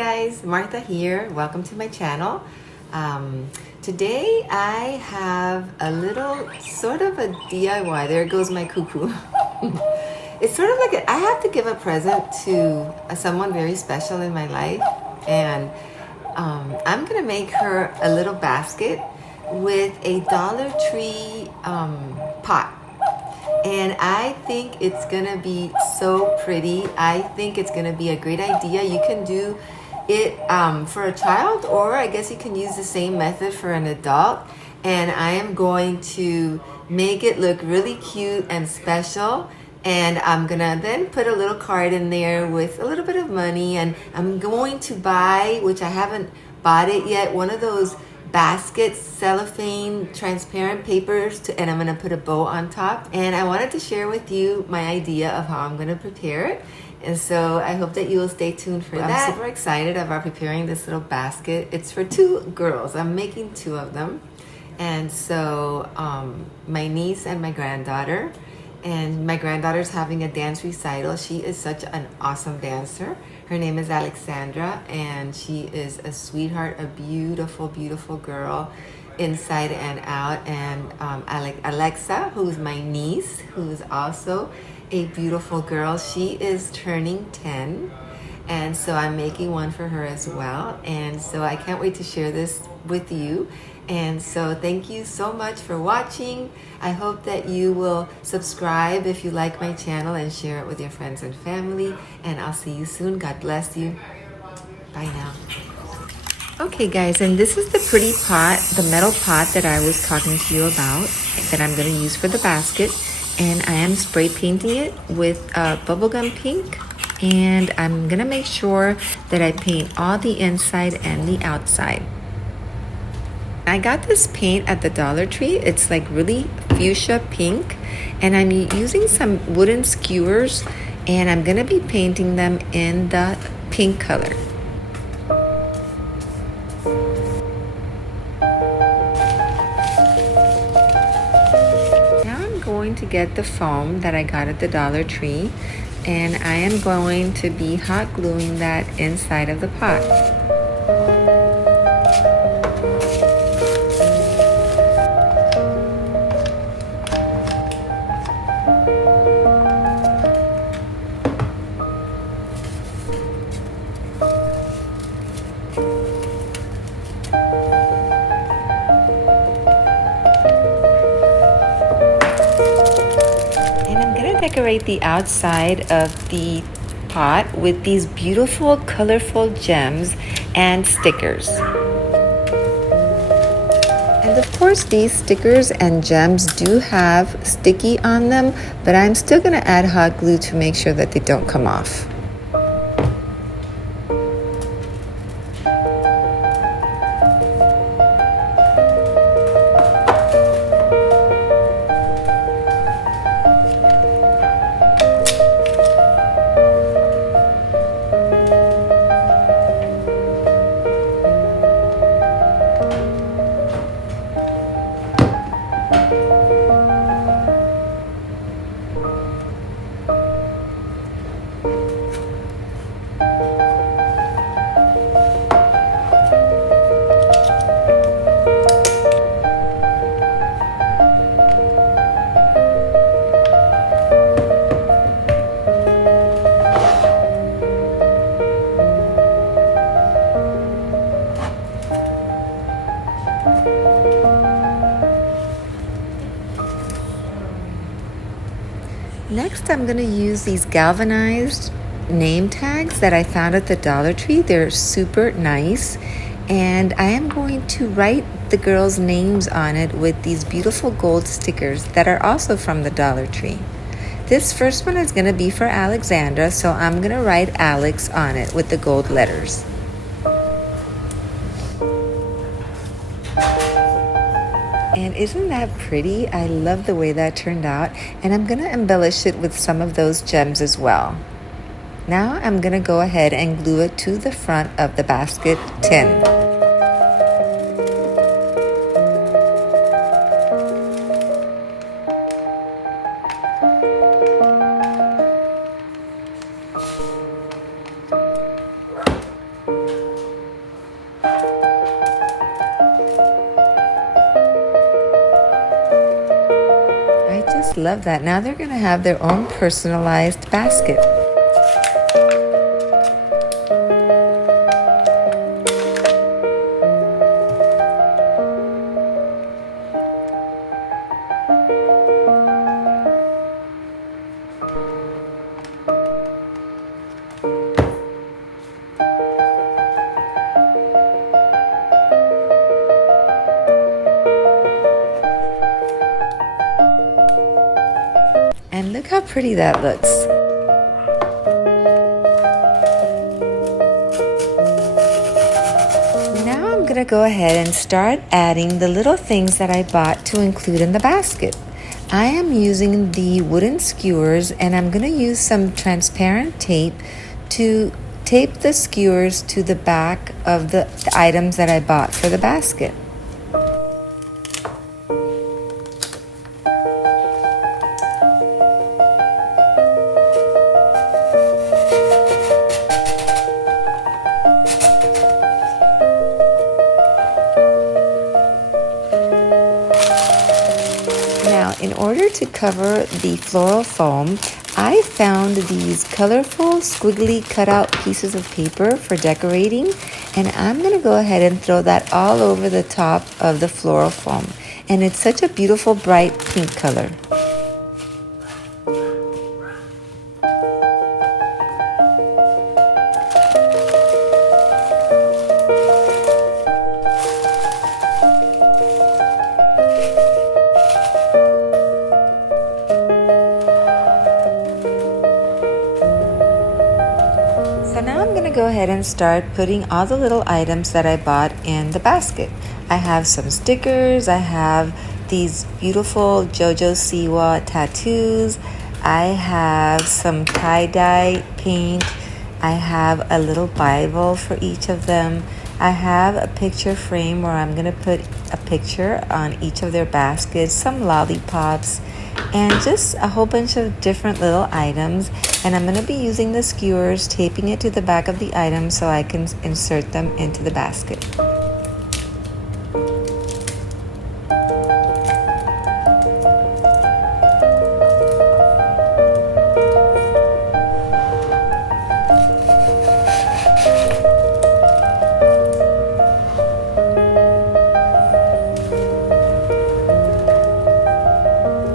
guys, Martha here. Welcome to my channel. Today I have a little sort of a DIY. There goes my cuckoo. It's sort of like I have to give a present to someone very special in my life, and I'm gonna make her a little basket with a Dollar Tree pot. And I think it's gonna be so pretty. I think it's gonna be a great idea. You can do it for a child, or I guess you can use the same method for an adult. And I am going to make it look really cute and special. And I'm gonna then put a little card in there with a little bit of money. And I'm going to buy, which I haven't bought it yet, one of those baskets, cellophane, transparent papers, and I'm gonna put a bow on top. And I wanted to share with you my idea of how I'm gonna prepare it. And so I hope that you will stay tuned for that. I'm super excited about preparing this little basket. It's for two girls. I'm making two of them. And so my niece and my granddaughter. And my granddaughter's having a dance recital. She is such an awesome dancer. Her name is Alexandra, and she is a sweetheart, a beautiful, beautiful girl inside and out. And Alexa, who's my niece, who's also a beautiful girl, she is turning 10. And so I'm making one for her as well. And so I can't wait to share this with you. And so thank you so much for watching. I hope that you will subscribe if you like my channel and share it with your friends and family. And I'll see you soon. God bless you. Bye now. Okay guys, and this is the pretty pot, the metal pot that I was talking to you about, that I'm going to use for the basket. And I am spray painting it with bubblegum pink. And I'm going to make sure that I paint all the inside and the outside. I got this paint at the Dollar Tree. It's like really fuchsia pink, and I'm using some wooden skewers, and I'm gonna be painting them in the pink color. Now I'm going to get the foam that I got at the Dollar Tree, and I am going to be hot gluing that inside of the pot. Decorate the outside of the pot with these beautiful colorful gems and stickers. And of course these stickers and gems do have sticky on them, but I'm still going to add hot glue to make sure that they don't come off. Next, I'm going to use these galvanized name tags that I found at the Dollar Tree. They're super nice. And I am going to write the girls' names on it with these beautiful gold stickers that are also from the Dollar Tree. This first one is going to be for Alexandra, so I'm going to write Alex on it with the gold letters. And isn't that pretty? I love the way that turned out. And I'm going to embellish it with some of those gems as well. Now I'm going to go ahead and glue it to the front of the basket tin. just love that. Now they're going to have their own personalized basket. And look how pretty that looks. Now I'm gonna go ahead and start adding the little things that I bought to include in the basket. I am using the wooden skewers, and I'm gonna use some transparent tape to tape the skewers to the back of the items that I bought for the basket. Now, in order to cover the floral foam, I found these colorful squiggly cutout pieces of paper for decorating, and I'm going to go ahead and throw that all over the top of the floral foam. And it's such a beautiful bright pink color. So now I'm going to go ahead and start putting all the little items that I bought in the basket. I have some stickers, I have these beautiful JoJo Siwa tattoos, I have some tie-dye paint, I have a little Bible for each of them, I have a picture frame where I'm going to put a picture on each of their baskets, some lollipops, and just a whole bunch of different little items. And I'm going to be using the skewers, taping it to the back of the item so I can insert them into the basket.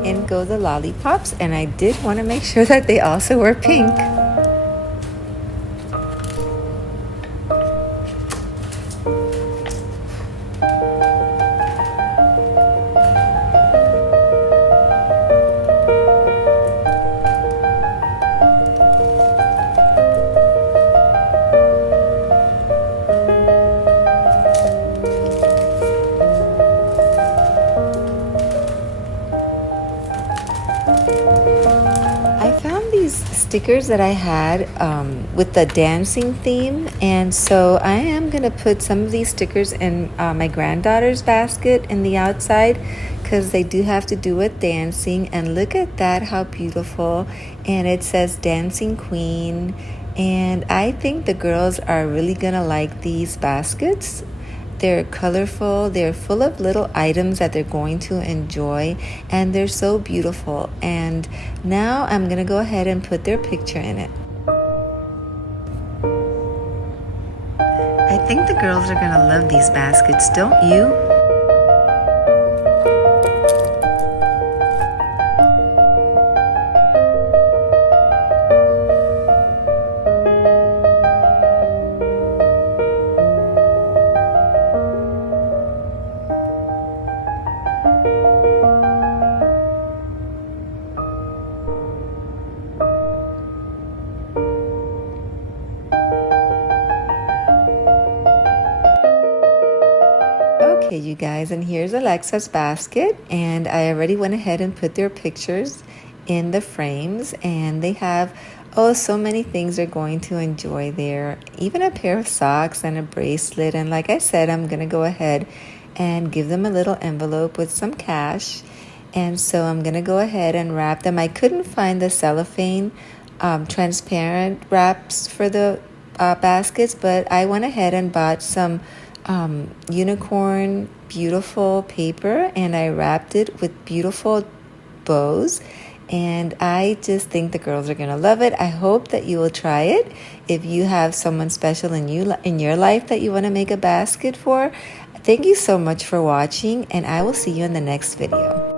In go the lollipops, and I did want to make sure that they also were pink. Stickers that I had with the dancing theme, and so I am gonna put some of these stickers in my granddaughter's basket in the outside because they do have to do with dancing. And look at that, how beautiful. And it says Dancing Queen, and I think the girls are really gonna like these baskets. They're colorful, they're full of little items that they're going to enjoy, and they're so beautiful. And now I'm gonna go ahead and put their picture in it. I think the girls are gonna love these baskets, don't you? Okay, you guys, and here's Alexa's basket, and I already went ahead and put their pictures in the frames, and they have so many things they're going to enjoy there, even a pair of socks and a bracelet. And like I said, I'm gonna go ahead and give them a little envelope with some cash, and so I'm gonna go ahead and wrap them. I couldn't find the cellophane transparent wraps for the baskets, but I went ahead and bought some unicorn beautiful paper, and I wrapped it with beautiful bows. And I just think the girls are going to love it. I hope that you will try it. If you have someone special in your life that you want to make a basket for. Thank you so much for watching, and I will see you in the next video.